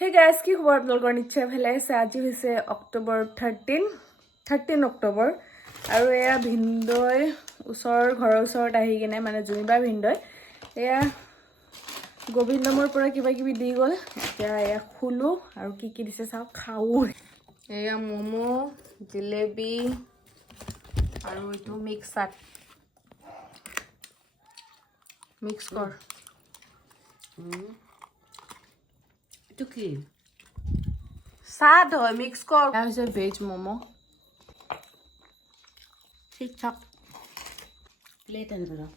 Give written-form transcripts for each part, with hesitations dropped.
Hey guys, কি খবৰ আপোনালোকৰ নিশ্চয় ভালে আছে। আজি হৈছে অক্টোবৰ 13 অক্টোবৰ আৰু এয়া ভিন্দই ঘৰৰ ওচৰত আহি কিনে মানে জুনিবাৰ ভিন্দই এয়া গোবিন্দমৰ পৰা কিবা কিবি দি গ'ল। এতিয়া এয়া খুলো আৰু কি দিছে চাওক খাওঁ। এয়া মমো, জিলেবি আৰু এইটো মিক্স কৰ এইটো কি চাট হয় মিক্স কৰ। এয়া হৈছে ভেজ মমো। ঠিক ঠাক প্লেট আনি পেলাও।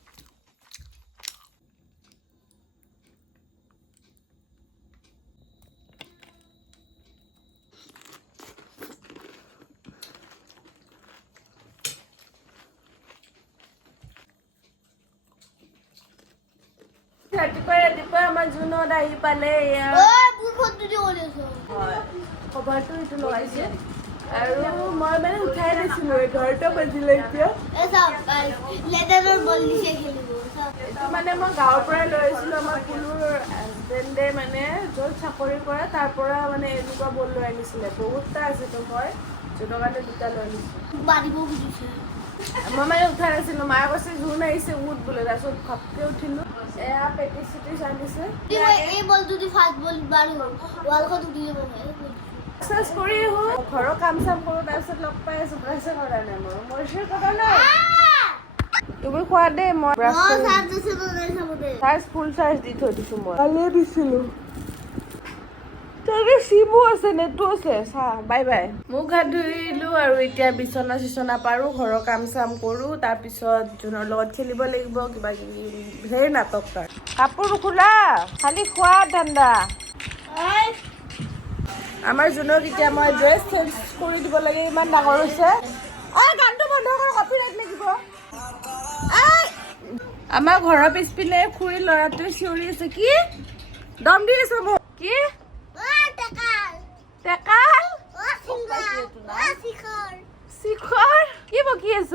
ৰাতিপুৱা আমাৰ জুনত আহি পালে। কভাৰটো এইটো লগাইছে আৰু মই মানে উঠাই দিছিলো। 11টা বাজিলে এতিয়া। এইটো মানে মই গাঁৱৰ পৰা লৈ আহিছিলো। আমাৰ কুলুৰ হাজবেণ্ডে মানে য'ত চাকৰি কৰে তাৰ পৰা মানে এনেকুৱা বল লৈ আনিছিলে। বহুতটা আছে তো মই জোনৰ কাৰণে 2টা লৈ আনিছো। মই মানে উঠাই নাছিলো। মায়ে কৈছে জোন আহিছে উঠ বোলে। তাৰপিছত ঘপকে উঠিলো। এয়া পেটিছ চেটিছ আনিছে। এক্সাৰচাইজ কৰি আহোঁ, ঘৰৰ কাম চাম কৰোঁ, তাৰপিছত লগ পাই আছো। ব্ৰাছে কৰা নাই মোৰ কৰা নাই। তুমি খোৱা দেই। মই চাৰ্জ ফুল চাৰ্জ দি থৈ দিছো। মই কালিয়ে দিছিলো। তাকে চিমো আছে, নেটো আছে। Bye bye. মুখ হাত ধুইলো আৰু এতিয়া বিচনা চিচনা পাৰো, ঘৰৰ কাম চাম কৰো। তাৰপিছত জোনৰ লগত খেলিব লাগিব। কিবা কিবি ধেৰ নাটক তাৰ। কাপোৰ খোলা খালি খোৱা ঠাণ্ডা। আমাৰ জোনক এতিয়া মই ড্ৰেছ চেঞ্জ কৰি দিব লাগে। ইমান ডাঙৰ হৈছে। গানটো বন্ধ কৰ, কপিৰাইট লাগিব। আমাৰ ঘৰৰ পিছপিনে খুৰী ল'ৰাটোৱে চিঞৰি আছে। কি দম দি আছে মোক? কি টেকাল শিখৰ কি বকি আছ?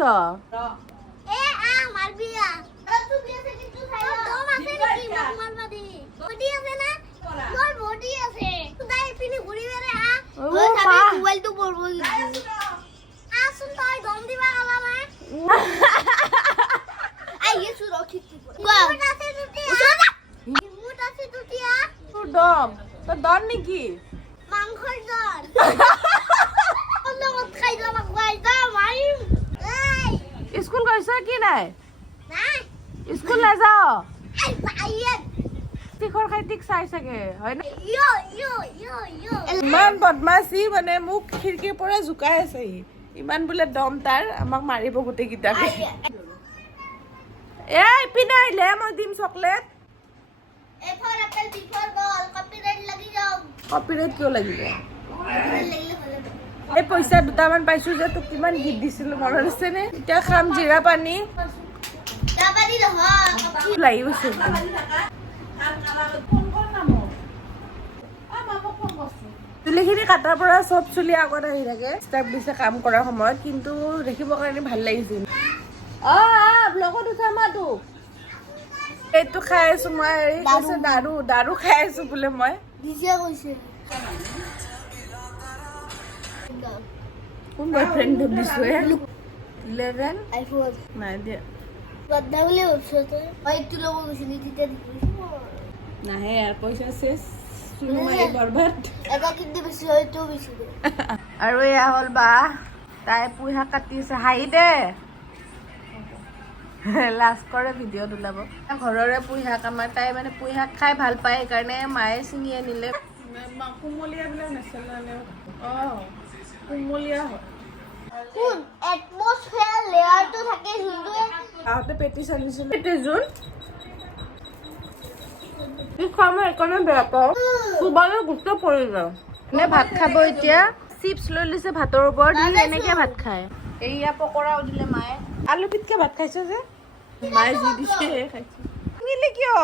দম তোৰ দম নেকি? স্কুল গৈছ কি নাই? স্কুল নাযাও? শিখৰ খাইটিক চাই চাগে হয় না? ইমান বদমাছি মানে মোক খিৰিকীৰ পৰা জোকাই আছে। ইমান বোলে দম তাৰ, আমাক মাৰিব গোটেই কেইটাকে। ইপিনে আহিলে মই দিম চকলেট। কপিৰাইট কিয় লাগিব? এই পইচা 2টামান পাইছো যে তোক কিমান গীত দিছিলো মনত আছে নে? এতিয়া খাম জিৰা পানী। লাগি গৈছে। চুলিখিনি কাটাৰ পৰা চব চুলি আগত আহি থাকে। ষ্টাইপ দিছে কাম কৰাৰ সময়ত, কিন্তু দেখিবৰ কাৰণে ভাল লাগিছিল। ব্লগত উঠা মাতো এইটো খাই আছো মই। কৈছে দাৰু খাই আছো বোলে। মই কোন বয়ফ্ৰেণ্ড দিছো 11 নাই দিয়া। নাহে আৰু পইচা চেছ বৰবাদ। আৰু এয়া হ'ল বা তাই পুঁই শাক কাটি আছে। হাঁহি দে লাজ কৰে ভিডিঅ'ত ওলাব। ঘৰৰে পুঁই শাক আমাৰ। তাই মানে পুঁই শাক খাই ভাল পায়, সেইকাৰণে মায়ে ছিঙি আনিলে। কুমলীয়া বিলাক নাচালে। কুমলীয়া হয়। পেটিছ আনিছিলে জোন মই সেইকাৰণে বেয়া পাওঁ। চুবালে গোটেই পৰি যাওঁ। এনে ভাত খাব এতিয়া। চিপছ লৈ লৈছে ভাতৰ ওপৰত। এনেকে ভাত খায়। এইয়া পকৰাও দিলে মায়ে। আলু পিটিকা ভাত খাইছ যে মায়ে যি দিছে খাইছো। কিয়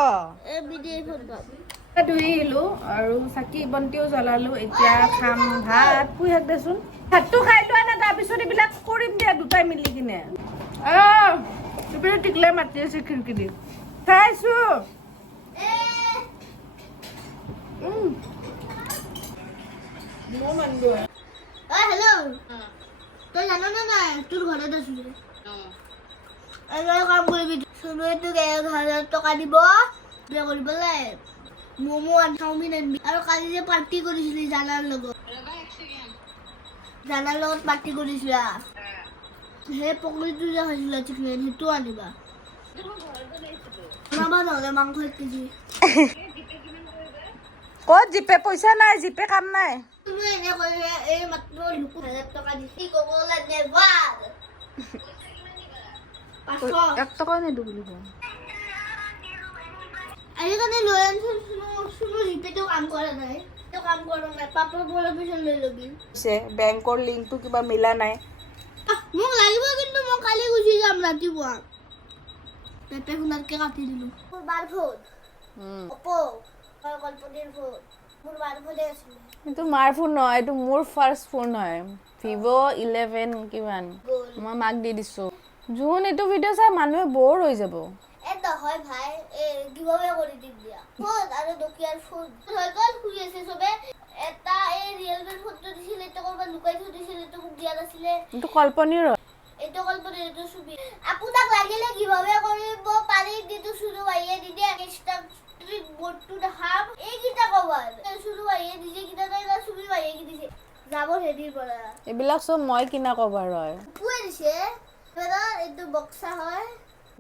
ধুই আহিলো আৰু চাকি বন্তিও জ্বলালো। এতিয়া খাম ভাত। পুঁই শাক দেচোন। ভাতটো খাই লোৱা না, তাৰপিছত এইবিলাক কৰিম দিয়া দুটাই মিলি কিনে। টিকলে মাতি আছে খিৰিকী দি। খাইছো মই মানগৈ হেল্ল' তই জান না নাই তোৰ ঘৰত আছিলো কাম কৰিবি চুনুৱে তোক 1,000 টকা দিব বিয়া কৰিবলৈ ম'ম' আন চাওমিন আনবি আৰু কালি যে পাৰ্টি কৰিছিলি জানাৰ লগত পাৰ্টি কৰিছিলা সেই পকৰীটো যে খাইছিলা চিকেন সেইটো আনিবা বনাবা নহ'লে মাংস 1 কেজি ক'ত জিপে পইচা নাই জিপে কাম নাই তুমি এনে কৰিলে এই মাত্ৰ 1,000 টকা দিছি ক'বলে নেবাৰ 500 1 টকা নিদো বুলি কওঁ আজিকালি লৈ আনচোন শুনো জিপেটো কাম কৰা নাই পাপাৰ পৰা পিছত লৈ ল'বি বেংকৰ লিংকটো কিবা মিলা নাই মোক লাগিব কিন্তু মই কালি গুচি যাম ৰাতিপুৱা পেপে শুনাতকে কাটি দিলো মোৰ বাৰ ফোন অপো কল্পনাৰ ফোন মোৰ বাৰ ফোনে আছিল এইটো মাৰ ফোন নহয় এইটো মোৰ ফাৰ্ষ্ট ফোন হয় ভিভো 11 কিমান মই মাক দি দিছো যোন এইটো ভিডিঅ' চাই মানুহে বৰ হৈ যাব এটা হয় ভাই গিভঅৱে কৰি দিম দিয়া ফোন আৰু দকিয়াৰ ফোন হৈ গ'ল শুই আছে চবে এটা ৰিয়েলমিৰ ফোনটো দিছিল এটা কৰবা লুকাই থৈ দিছিল এইটো মোক দিয়া নাছিলে এইটো কল্পনীৰ এইটো কল্পনীৰ এইটো ছবি আপোনাক লাগিলে গিভঅৱে কৰিব পাৰি দিটো শুনো ভাইয়ে দিদে ষ্টাৰ্ট বোৰ্ডটো দেখাম এইকেইটা কবাৰ শুনো ভাইয়ে দিছে কিটা নাই ছবি ভাইয়ে কি দিছে যাব হেডিৰ পৰা এইবিলাক সব মই কিনা কভাৰ হয় পুৱে দিছে এইটো বক্সা হয়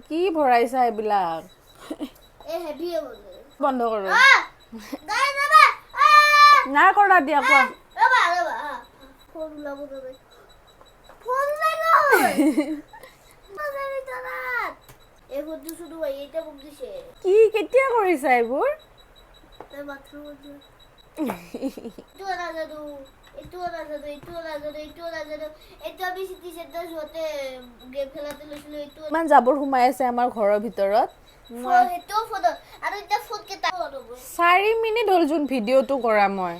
কি ভৰাইছা এইবিলাক হেভিয়ে বলে বন্ধ কৰো গাই ৰবা না কৰা দিয়া কোৱা ৰবা ফোন ওলাব ৰবা ফোন লাগো মজাৰি তৰাত এই ফোনটো শুনো ভাই এটা মোক দিছে কি কেতিয়া কৰিছা এইবোৰ এই বাথৰুমত এইটো নাজানো এইটো আমি চিটি চেণ্টাৰ যোৱাতে গেম খেলাতে লৈছিলো এইটো ইমান জাবৰ সোমাই আছে আমাৰ ঘৰৰ ভিতৰত সেইটো ফোন আৰু এটা ফোন কেটা 4 মিনিট হ'ল যোন ভিডিঅ'টো কৰা মই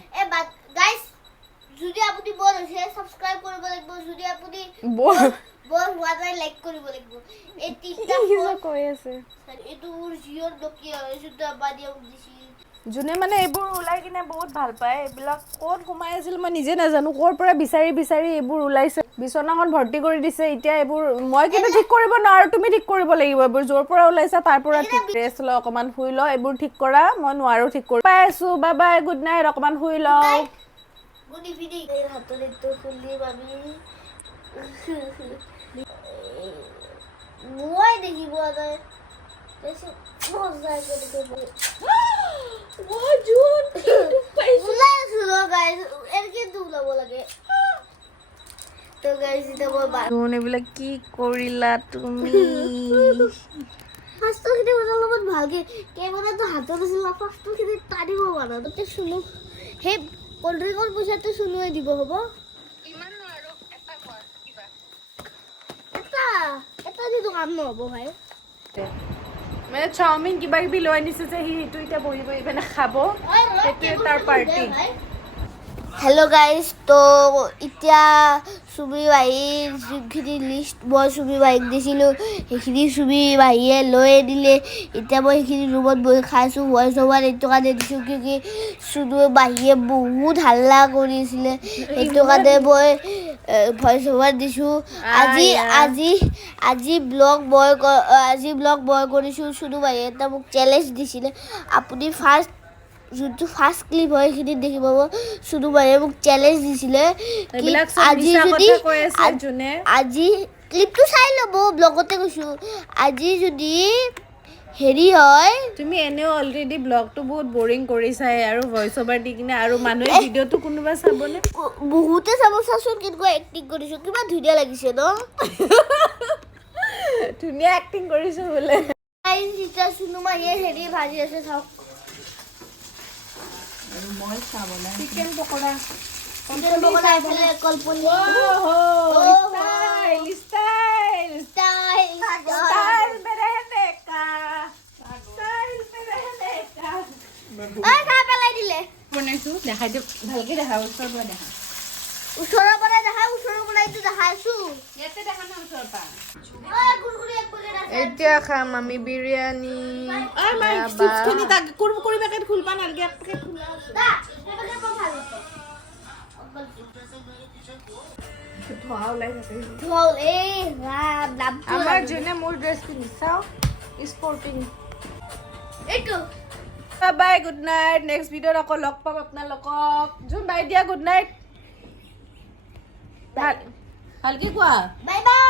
গাইস যদি আপুনি বৰ হৈছে সাবস্ক্ৰাইব কৰিব লাগিব যদি আপুনি বৰ হোৱা নাই লাইক কৰিব লাগিব এই তিনটা ফোন কৈ আছে এইটো জিঅ'ৰ নকিয়া এইটো বাদিয়া দিছি যোনে মানে এইবোৰ ওলাই কিনে বহুত ভাল পায় এইবিলাক ক'ত সোমাই আছিল মই নিজে নাজানো ক'ৰ পৰা বিচাৰি বিচাৰি এইবোৰ ওলাইছে বিছনাখন ভৰ্তি কৰি দিছে এতিয়া এইবোৰ মই কিন্তু ঠিক কৰিব নোৱাৰো তুমি ঠিক কৰিব লাগিব এইবোৰ য'ৰ পৰা ওলাইছা তাৰ পৰা ঠিক ৰেষ্ট ল অকমান শুই ল এইবোৰ ঠিক কৰা মই নোৱাৰো ঠিক কৰিব পাই আছো বাই বাই গুড নাইট অকমান শুই ল গুড ইভিনিং এই হাতৰে তো খুলি বাবি মই দেখিব নাই বেছি মজা কৰি ও জুন পাইছো লো গাইস এৰকে দুলাব লাগে তো গাইস এটা মই জুন এইবিলাক কি কৰিলা তুমি ফাৰ্ষ্টটো খেতি অলপমান ভালকে কেমেৰাটো হাতত আছিল না ফাৰ্ষ্টটো খেতি টানিব পাৰা তো শুনো হে কলড্ৰিংৰ পইচাটো শুনুৱে দিব হ'ব ইমান আৰু এটা কৰ কিবা এটা দিটো কাম নহব ভাই মানে চাওমিন কিবা কিবি লৈ আনিছে যে সেইটো এতিয়া বহি বহি মানে খাব সেইটোৱে তাৰ পাৰ্টি হেল্ল' গাইজ তো এতিয়া চুমি বাহিৰ যোনখিনি লিষ্ট মই চুমি বাহিক দিছিলোঁ সেইখিনি চুমি বাহিৰে লৈ দিলে এতিয়া মই সেইখিনি ৰুমত বহি খাইছোঁ ভইচ অভাৰ এইটো কাৰণে দিছোঁ কিয় চুমি বাহিৰে বহুত হাল্লা কৰিছিলে সেইটো কাৰণে মই ভইচ অভাৰ দিছোঁ আজি ব্লগ মই কৰিছোঁ চুমি বাহিৰে এটা মোক চেলেঞ্জ দিছিলে আপুনি যোনটো ফাৰ্ষ্ট ক্লিপ হয় সেইখিনি দেখি পাব শুধু বাৰে মোক চেলেঞ্জ দিছিলে আজি ক্লিপটো চাই ল'ব ব্লগতে কৈছোঁ আজি যদি হেৰি হয় তুমি এনেও অলৰেডি ব্লগটো বহুত বৰিং কৰিছাই আৰু ভইচ অভাৰ দি কিনে আৰু মানুহে ভিডিঅ'টো কোনোবা চাবনে বহুতে চাব চাচোন কেনেকুৱা এক্টিং কৰিছোঁ কিমান ধুনীয়া লাগিছে ন ধুনীয়া এক্টিং কৰিছোঁ বোলে চিনেমা হেৰি ভাজি আছে চাওক মই চাব না চিকেন পকোড়া কল্পনী स्टाइल में रहने का পেলাই দিলে বনাইছো দেখাই দিও ভালকে দেখা ওচৰৰ পৰা দেখা ওচৰৰ পৰা এইটো দেখাইছো ইয়াতে দেখা না ওচৰৰ পৰা গুৰগুৰি এক বলে এতিয়া খাম আমি বিৰিয়ানী আই মাই চিপছখিনি তাক কৰিব পেকেট খুলবা নালগে পেকেট খোলা দা পেকেট ভাল ধোৱা ওলাই থাকে এই ৰাম নামটো আমাৰ যোনে মোৰ ড্ৰেছ পিন্ধি চাওঁ স্পৰ্টিং এইটো বাই গুড নাইট নেক্সট ভিডিঅ'ত আকৌ লগ পাম আপোনালোকক যোন বাই দিয়া গুড নাইট ভালকে কোৱা bye bye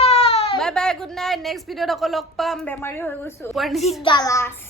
bye bye good night next ভিডিঅ'ত আকৌ লগ পাম বেমাৰী হৈ গৈছো জিন্দালাছ